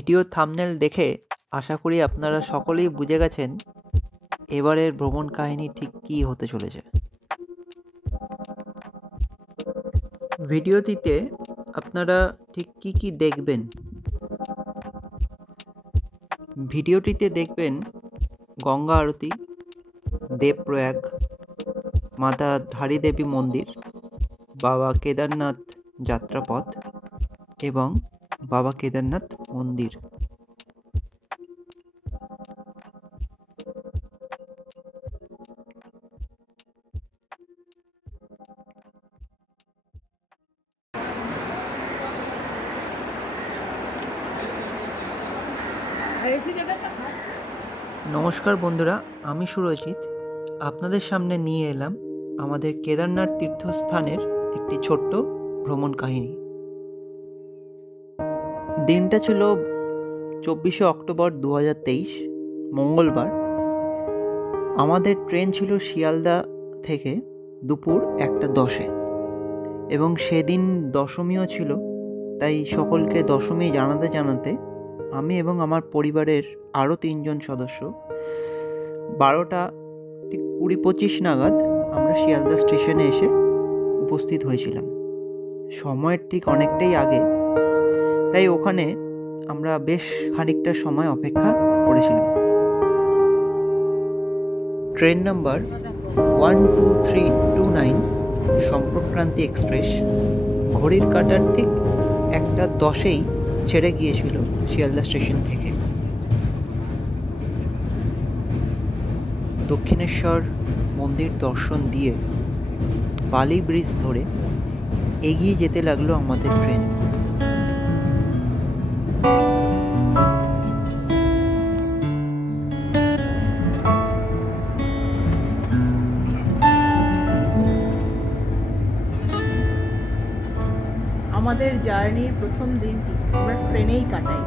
Video thumbnail দেখে আশা করি আপনারা সকলেই বুঝে গেছেন এবারের ভ্রমণ কাহিনী ঠিক কী হতে চলেছে। ভিডিওটিতে আপনারা ঠিক কী কী দেখবেন। ভিডিওটিতে দেখবেন গঙ্গা আরতি, দেবপ্রয়াগ, মাতা ধারী দেবী মন্দির, বাবা কেদারনাথ যাত্রাপথ এবং বাবা কেদারনাথ মন্দির। নমস্কার বন্ধুরা, আমি সুরজিৎ আপনাদের সামনে নিয়ে এলাম আমাদের কেদারনাথ তীর্থস্থানের একটি ছোট্ট ভ্রমণ কাহিনী। দিনটা ছিল 24শে অক্টোবর 2023 মঙ্গলবার। আমাদের ট্রেন ছিল শিয়ালদা থেকে দুপুর 1:10 এবং সেদিন দশমীও ছিল, তাই সকলকে দশমী জানাতে জানাতে আমি এবং আমার পরিবারের আরও 3 জন সদস্য 12টা ঠিক 20-25 নাগাদ আমরা শিয়ালদা স্টেশনে এসে উপস্থিত হয়েছিলাম। সময়ের ঠিক অনেকটাই আগে, তাই ওখানে আমরা বেশ খানিকটা সময় অপেক্ষা করেছিলাম। ট্রেন নাম্বার 12329 সম্পর্কক্রান্তি এক্সপ্রেস ঘড়ির কাঁটার ঠিক 1:10-এই ছেড়ে গিয়েছিল শিয়ালদা স্টেশন থেকে। দক্ষিণেশ্বর মন্দির দর্শন দিয়ে বালি ব্রিজ ধরে এগিয়ে যেতে লাগলো আমাদের ট্রেন। আমাদের জার্নির প্রথম দিনটি আমরা ট্রেনেই কাটাই।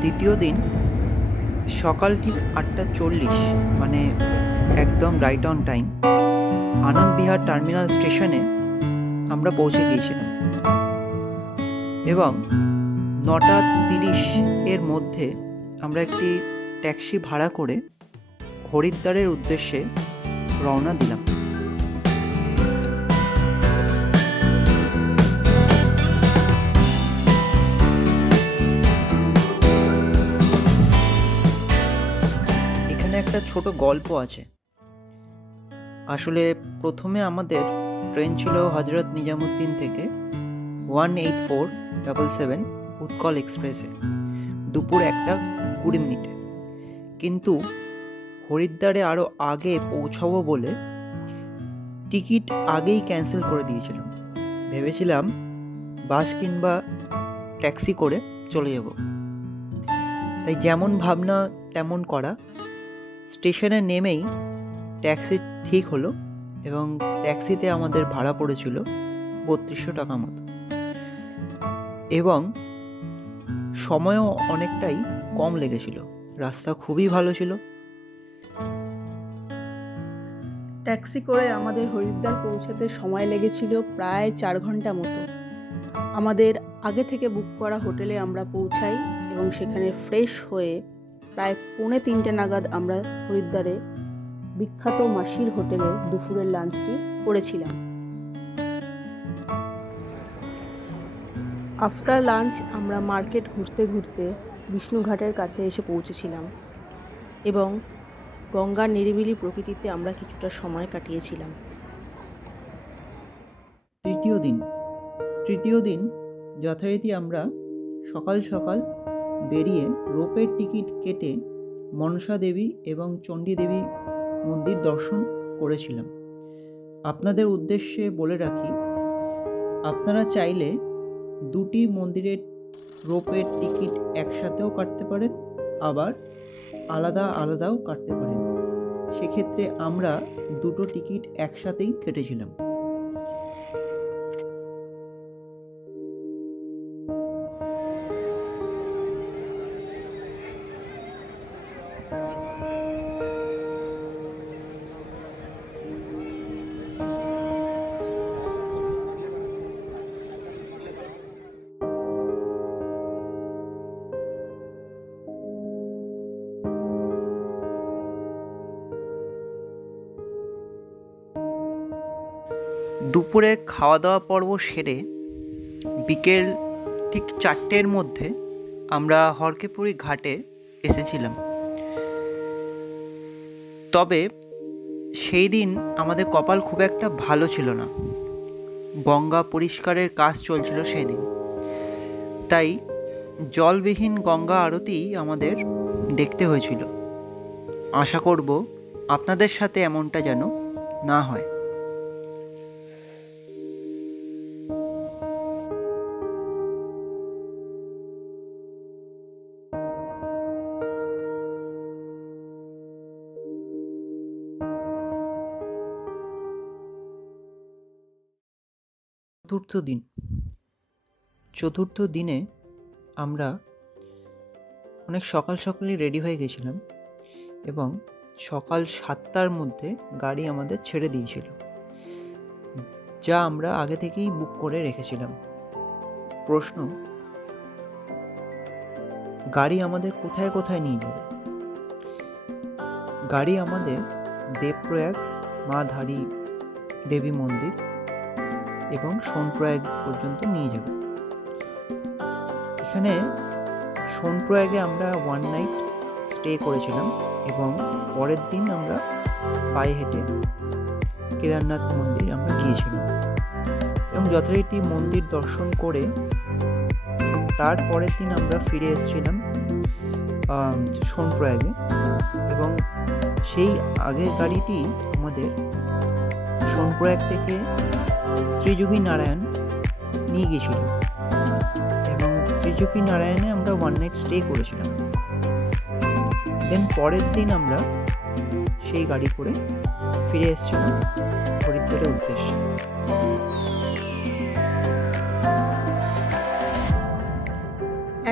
দ্বিতীয় দিন সকাল ঠিক 8:40, মানে একদম right on time, Anand Vihar terminal স্টেশনে আমরা পৌঁছে গিয়েছিলাম এবং 9:30 এর মধ্যে আমরা একটি ট্যাক্সি ভাড়া করে হরিদ্বারের উদ্দেশ্যে রওনা দিলাম। এখানে একটা ছোট গল্প আছে। আসলে প্রথমে আমাদের ট্রেন ছিল হজরত নিজামুদ্দিন থেকে 18477 উৎকল এক্সপ্রেসে দুপুর 1:20, কিন্তু হরিদ্বারে আরও আগে পৌঁছাবো বলে টিকিট আগেই ক্যান্সেল করে দিয়েছিলাম। ভেবেছিলাম বাস কিংবা ট্যাক্সি করে চলে যাব, তাই যেমন ভাবনা তেমন করা। স্টেশনে নেমেই ট্যাক্সি ঠিক হলো এবং ট্যাক্সিতে আমাদের ভাড়া পড়েছিল 3200 টাকা মতো এবং সময়ও অনেকটাই কম লেগেছিল। রাস্তা খুবই ভালো ছিল। ট্যাক্সি করে আমাদের হরিদ্বার পৌঁছাতে সময় লেগেছিল প্রায় 4 ঘন্টা মতো। আমাদের আগে থেকে বুক করা হোটেলে আমরা পৌঁছাই এবং সেখানে ফ্রেশ হয়ে প্রায় 2:45 নাগাদ আমরা হরিদ্বারে বিখ্যাত মাসির হোটেলে দুপুরের লাঞ্চটি করেছিলাম। আফটার লাঞ্চ আমরা মার্কেট ঘুরতে ঘুরতে বিষ্ণুঘাটের কাছে এসে পৌঁছেছিলাম এবং গঙ্গার নিরিবিলি প্রকৃতিতে আমরা কিছুটা সময় কাটিয়েছিলাম। তৃতীয় দিন যথারীতি আমরা সকাল সকাল বেরিয়ে রোপের টিকিট কেটে মনসা দেবী এবং চণ্ডী দেবী মন্দির দর্শন করেছিলাম। আপনাদের উদ্দেশ্যে বলে রাখি, আপনারা চাইলে 2টি মন্দিরের রোপের টিকিট একসাথেও কাটতে পারেন, আবার আলাদা আলাদাও কাটতে পারেন। সেক্ষেত্রে আমরা 2টো টিকিট একসাথেই কেটেছিলাম। দুপুরে খাওয়া দাওয়া পর্ব সেরে বিকেল ঠিক 4টের মধ্যে আমরা হরকেপুরি ঘাটে এসেছিলাম। তবে সেই দিন আমাদের কপাল খুব একটা ভালো ছিল না। গঙ্গা পরিষ্কারের কাজ চলছিল সেই দিন, তাই জলবিহীন গঙ্গা আরতি আমাদের দেখতে হয়েছিল। আশা করব আপনাদের সাথে এমনটা যেন না হয়। চতুর্থ দিনে আমরা অনেক সকালই রেডি হয়ে গেছিলাম এবং সকাল 7টার মধ্যে গাড়ি আমাদের ছেড়ে দিয়েছিল, যা আমরা আগে থেকেই বুক করে রেখেছিলাম। প্রশ্ন, গাড়ি আমাদের কোথায় কোথায় নিয়ে যাবে? গাড়ি আমাদের দেবপ্রয়াগ মা ধারী দেবী মন্দির এবং সোনপ্রয়াগ পর্যন্ত নিয়ে যাবে। এখানে সোনপ্রয়াগে আমরা 1 নাইট স্টে করেছিলাম এবং পরের দিন আমরা পায়ে হেঁটে কেদারনাথ মন্দির আমরা গিয়েছিলাম এবং যথারীতি মন্দির দর্শন করে তারপরের দিন আমরা ফিরে এসেছিলাম সোনপ্রয়াগে এবং সেই আগের গাড়িটি আমাদের সোনপ্রয়াগ থেকে ত্রিযোগী নারায়ণ নিয়ে গিয়েছিল এবং ত্রিযোগী নারায়ণে আমরা 1 নাইট স্টে করেছিলাম। দেন পরের দিন আমরা সেই গাড়ি করে ফিরে এসেছিলাম হরিদ্বারের উদ্দেশ্যে।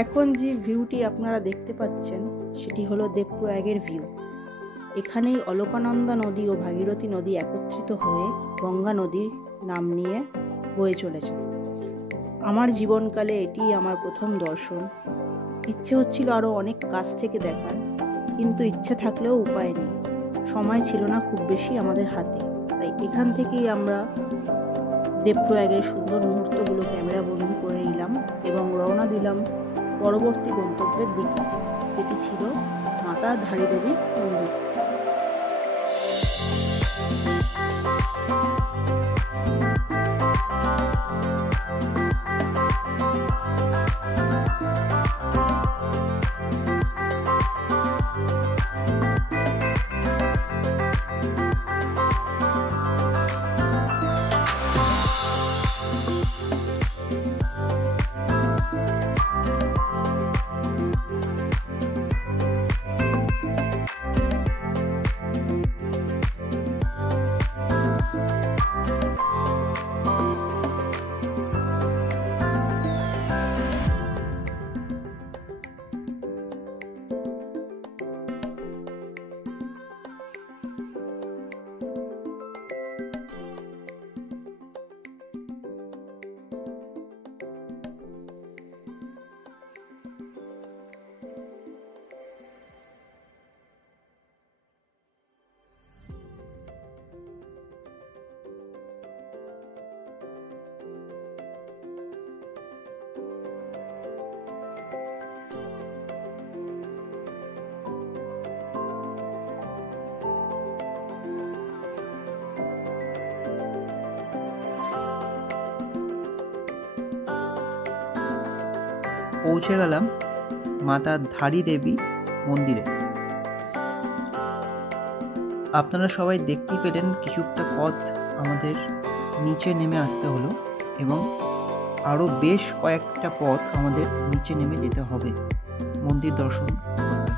এখন যে ভিউটি আপনারা দেখতে পাচ্ছেন সেটি হলো দেবপ্রয়াগের ভিউ। এখানেই অলকানন্দা নদী ও ভাগীরথী নদী একত্রিত হয়ে গঙ্গা নদীর নাম নিয়ে বয়ে চলেছে। আমার জীবনকালে এটি আমার প্রথম দর্শন। ইচ্ছে হচ্ছিল আরও অনেক কাছ থেকে দেখার, কিন্তু ইচ্ছে থাকলেও উপায় নেই, সময় ছিল না খুব বেশি আমাদের হাতে। তাই এখান থেকেই আমরা দেবপ্রয়াগের সুন্দর মুহূর্তগুলো ক্যামেরা বন্দি করে নিলাম এবং রওনা দিলাম পরবর্তী গন্তব্যের দিকে, যেটি ছিল মাতা ধারী দেবী মন্দির। পৌঁছে গেলাম মাতা ধারী দেবী মন্দিরে। আপনারা সবাই দেখতেই পেলেন কিছুটা পথ আমাদের নিচে নেমে আসতে হলো এবং আরও বেশ কয়েকটা পথ আমাদের নিচে নেমে যেতে হবে মন্দির দর্শন করতে হবে।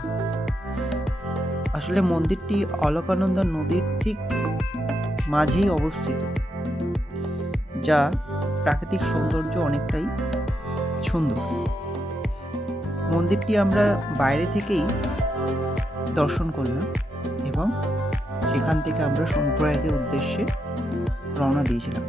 আসলে মন্দিরটি অলকানন্দা নদীর ঠিক মাঝেই অবস্থিত, যা প্রাকৃতিক সৌন্দর্য অনেকটাই সুন্দর। মন্দিরটি আমরা বাইরে থেকেই দর্শন করলাম এবং সেখান থেকে আমরা সোনপ্রয়াগের উদ্দেশ্যে রওনা দিয়েছিলাম।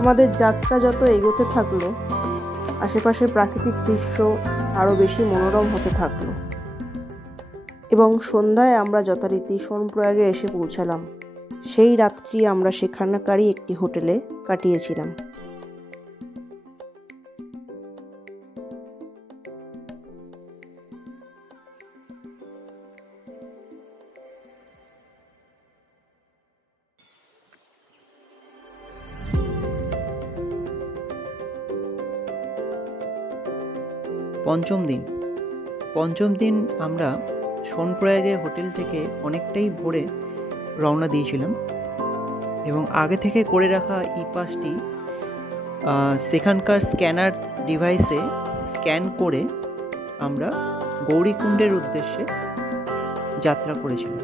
আমাদের যাত্রা যত এগোতে থাকলো, আশেপাশের প্রাকৃতিক দৃশ্য আরও বেশি মনোরম হতে থাকলো এবং সন্ধ্যায় আমরা যথারীতি সোনপ্রয়াগে এসে পৌঁছালাম। সেই রাত্রি আমরা সেখানকারই একটি হোটেলে কাটিয়েছিলাম। পঞ্চম দিন আমরা সোনপ্রয়াগের হোটেল থেকে অনেকটাই ভোরে রওনা দিয়েছিলাম এবং আগে থেকে করে রাখা ই পাসটি সেখানকার স্ক্যানার ডিভাইসে স্ক্যান করে আমরা গৌরীকুণ্ডের উদ্দেশ্যে যাত্রা করেছিলাম।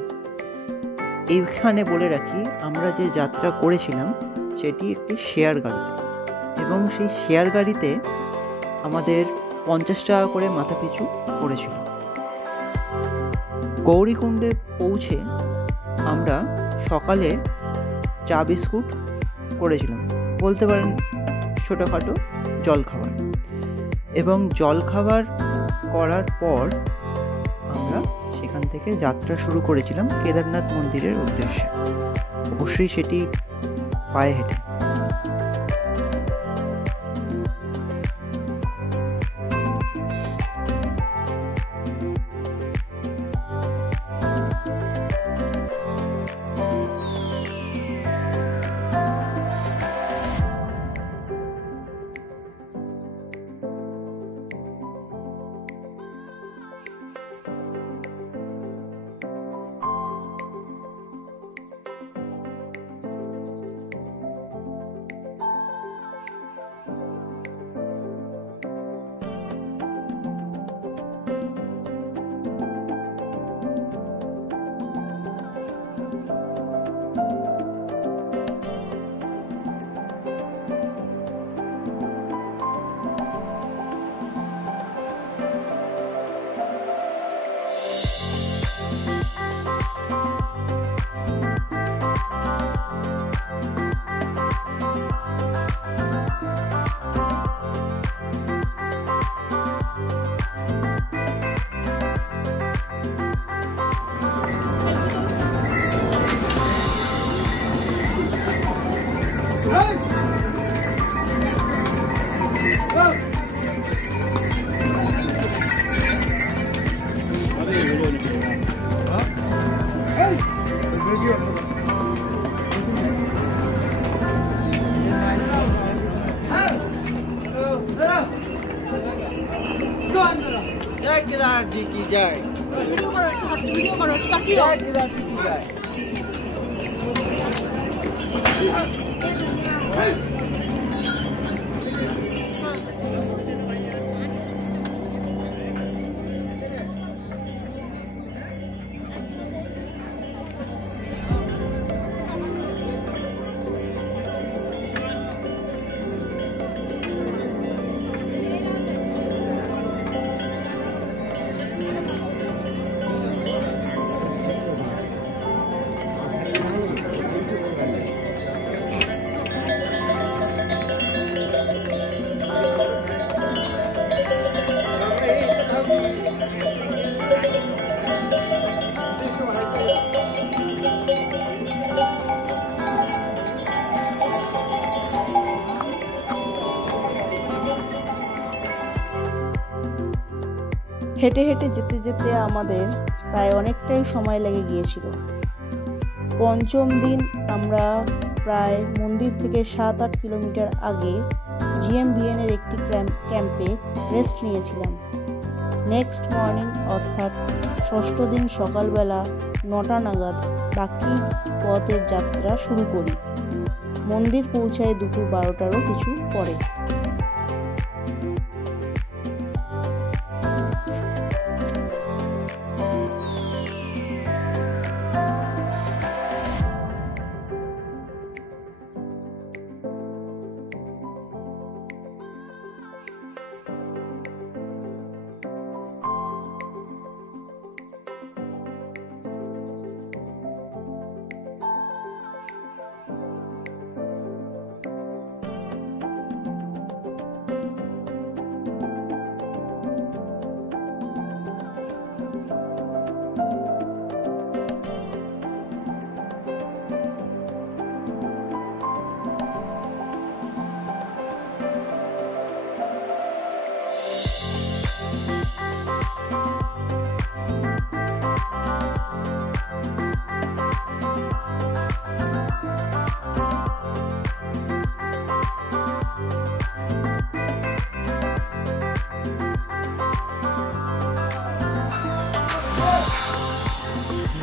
এইখানে বলে রাখি, আমরা যে যাত্রা করেছিলাম সেটি একটি শেয়ার গাড়িতে এবং সেই শেয়ার গাড়িতে আমাদের 50 টাকা করে মাথাপিছু পড়েছিল। গৌরীকুণ্ডে পৌঁছে আমরা সকালে চা বিস্কুট করেছিলাম, বলতে পারেন ছোটোখাটো জলখাবার, এবং জলখাবার করার পর আমরা সেখান থেকে যাত্রা শুরু করেছিলাম কেদারনাথ মন্দিরের উদ্দেশ্যে। অবশ্যই সেটি পায়ে হেঁটে। जय केदार जी की जय। जय केदार जी की जय। হেঁটে হেঁটে যেতে যেতে আমাদের প্রায় অনেকটাই সময় লেগে গিয়েছিল। পঞ্চম দিন আমরা প্রায় মন্দির থেকে 7-8 কিলোমিটার আগে GMVN-এর একটি ক্যাম্পে রেস্ট নিয়েছিলাম। নেক্সট মর্নিং অর্থাৎ ষষ্ঠ দিন সকালবেলা 9টা নাগাদ বাকি পথের যাত্রা শুরু করি। মন্দির পৌঁছায় দুপুর 12টারও কিছু পরে।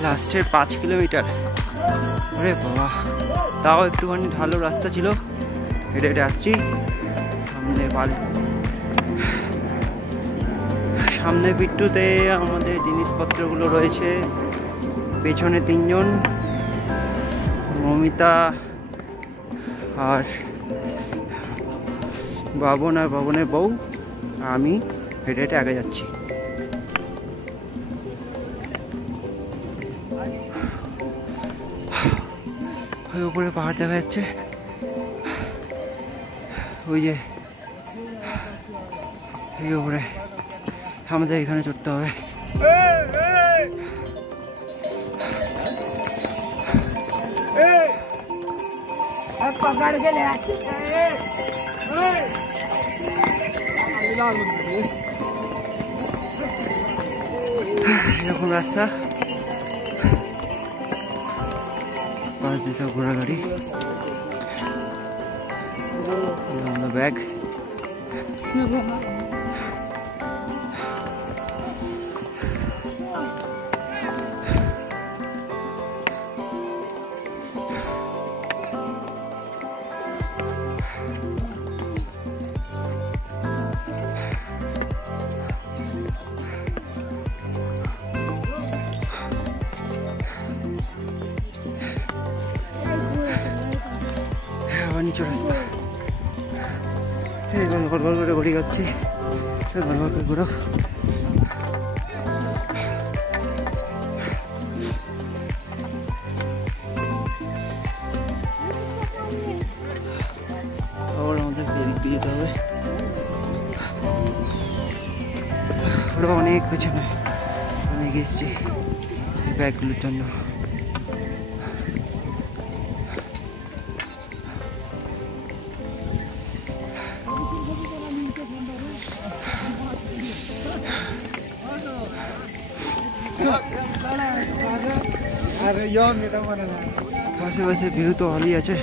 লাস্টের 5 কিলোমিটার। আরে বাবা, তাও একটুখানি ভালো রাস্তা ছিল, হেঁটে হেঁটে আসছি। সামনে পিট্টুতে আমাদের জিনিসপত্রগুলো রয়েছে, পেছনে 3 জন, মমিতা আর বাবন আর বাবনের বউ, আমি হেঁটে হেঁটে আগে যাচ্ছি। ওই উপরে পাহাড় দেখা যাচ্ছে, ওই যে এই উপরে আমাদের এখানে চড়তে হবে। এরকম রাস্তা, পাঁচ দিশা ঘোড়া গাড়ি, ব্যাগ। নিচু রাস্তা, ঘর ঘর করে ঘুরে যাচ্ছি, ঘর ঘর করে ঘুরো। আবার আমাদের ফেরি দিয়ে যেতে হবে, ওরা অনেক পেছনে, অনেক এসছি ব্যাগগুলোর জন্য। পাশে পাশে ভিউ তো ভালোই আছে,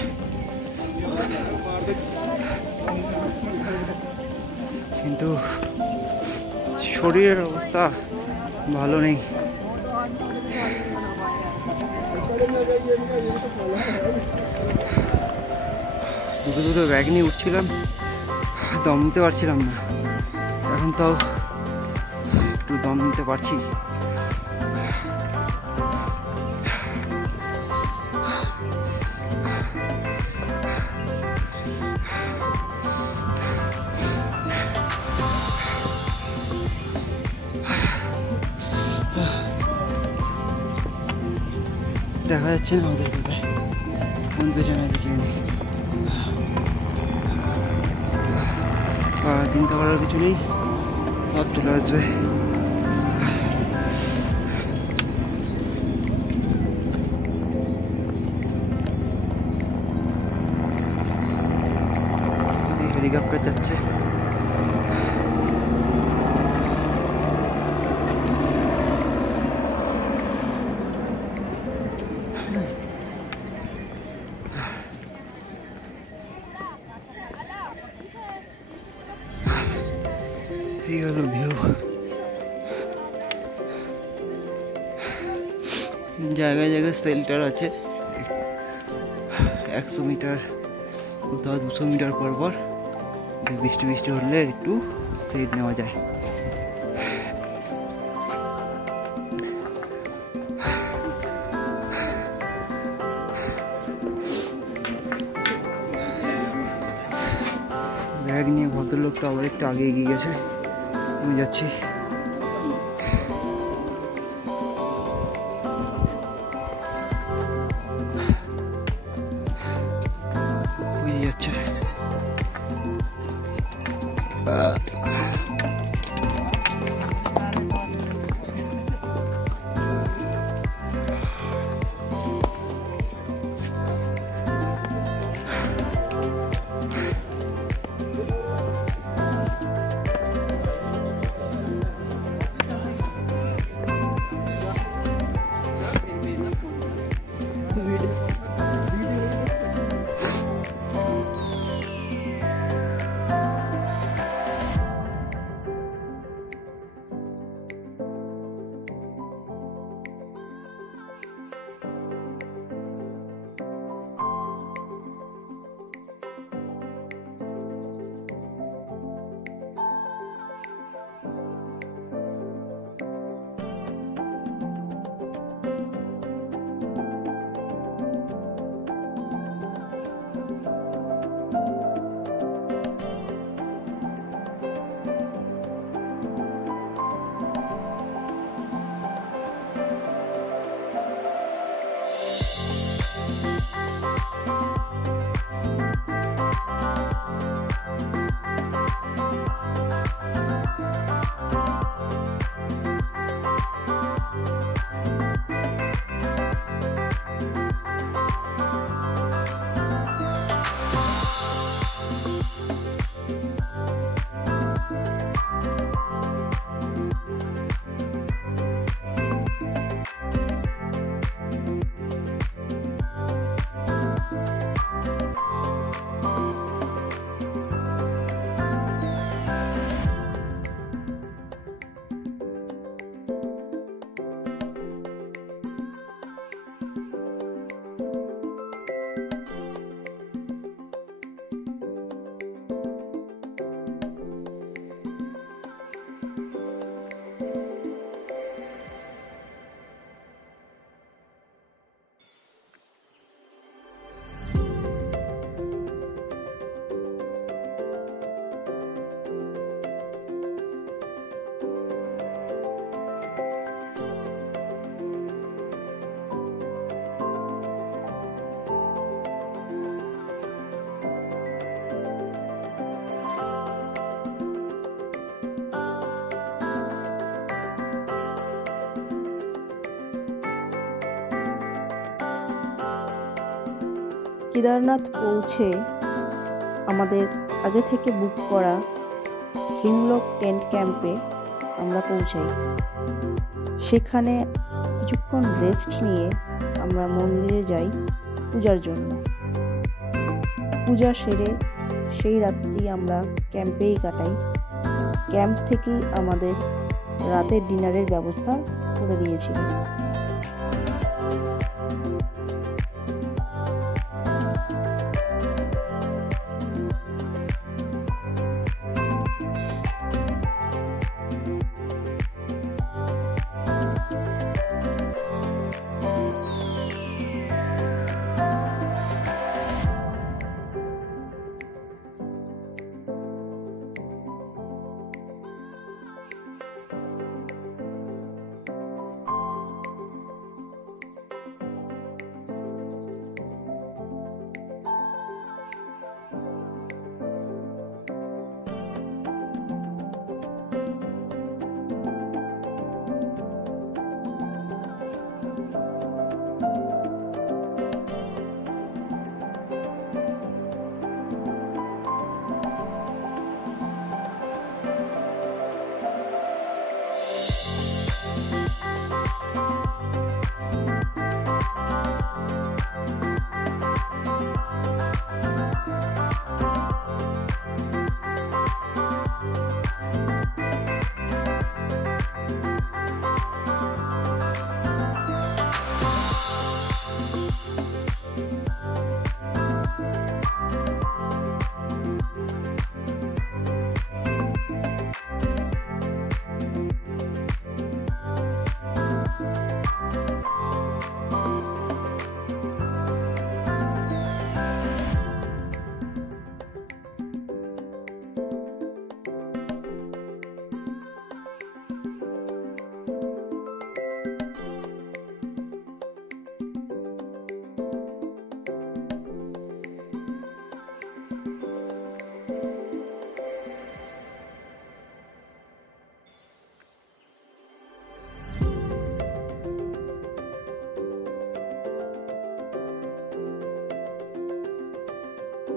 কিন্তু শরীরের অবস্থা ভালো নেই। দুটো দুটো ব্যাগ নিয়ে উঠছিলাম, দম নিতে পারছিলাম না, এখন তাও একটু দম নিতে পারছি। দেখা যাচ্ছে না আমাদের কোথায়, কোন পেছনে দেখিয়ে নেই। চিন্তা করার কিছু নেই, সব চলে আসবে। হেলিকপ্টার যাচ্ছে, এই হলো ভিউ। জায়গায় জায়গায় শেল্টার আছে, 100 মিটার কোথাও 200 মিটার পর পর বৃষ্টি বৃষ্টি হলে একটু সেট নেওয়া যায়। ব্যাগ নিয়ে ভদ্রলোকটা আবার একটু আগে এগিয়ে গেছে, আমি যাচ্ছি। যাচ্ছে কেদারনাথ পৌঁছে আমাদের আগে থেকে বুক করা হিমলক টেন্ট ক্যাম্পে আমরা পৌঁছাই। সেখানে কিছুক্ষণ রেস্ট নিয়ে আমরা মন্দিরে যাই পূজার জন্য। পূজা সেরে সেই রাত্রি আমরা ক্যাম্পেই কাটাই। ক্যাম্প থেকেই আমাদের রাতের ডিনারের ব্যবস্থা করে দিয়েছিল।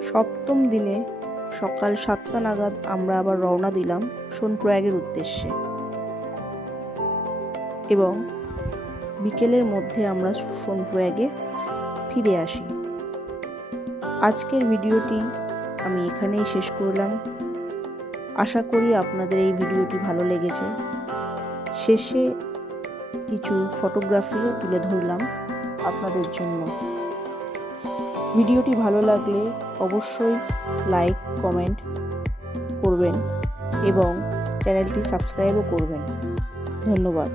সপ্তম দিনে সকাল 7টা নাগাদ আমরা আবার রওনা দিলাম সোনপ্রয়াগের উদ্দেশ্যে এবং বিকেলের মধ্যে আমরা সোনপ্রয়াগে ফিরে আসি। আজকের ভিডিওটি আমি এখানেই শেষ করলাম। আশা করি আপনাদের এই ভিডিওটি ভালো লেগেছে। শেষে কিছু ফটোগ্রাফিও তুলে ধরলাম আপনাদের জন্য। ভিডিওটি ভালো লাগলে অবশ্যই লাইক কমেন্ট করবেন এবং চ্যানেলটি সাবস্ক্রাইবও করবেন। ধন্যবাদ।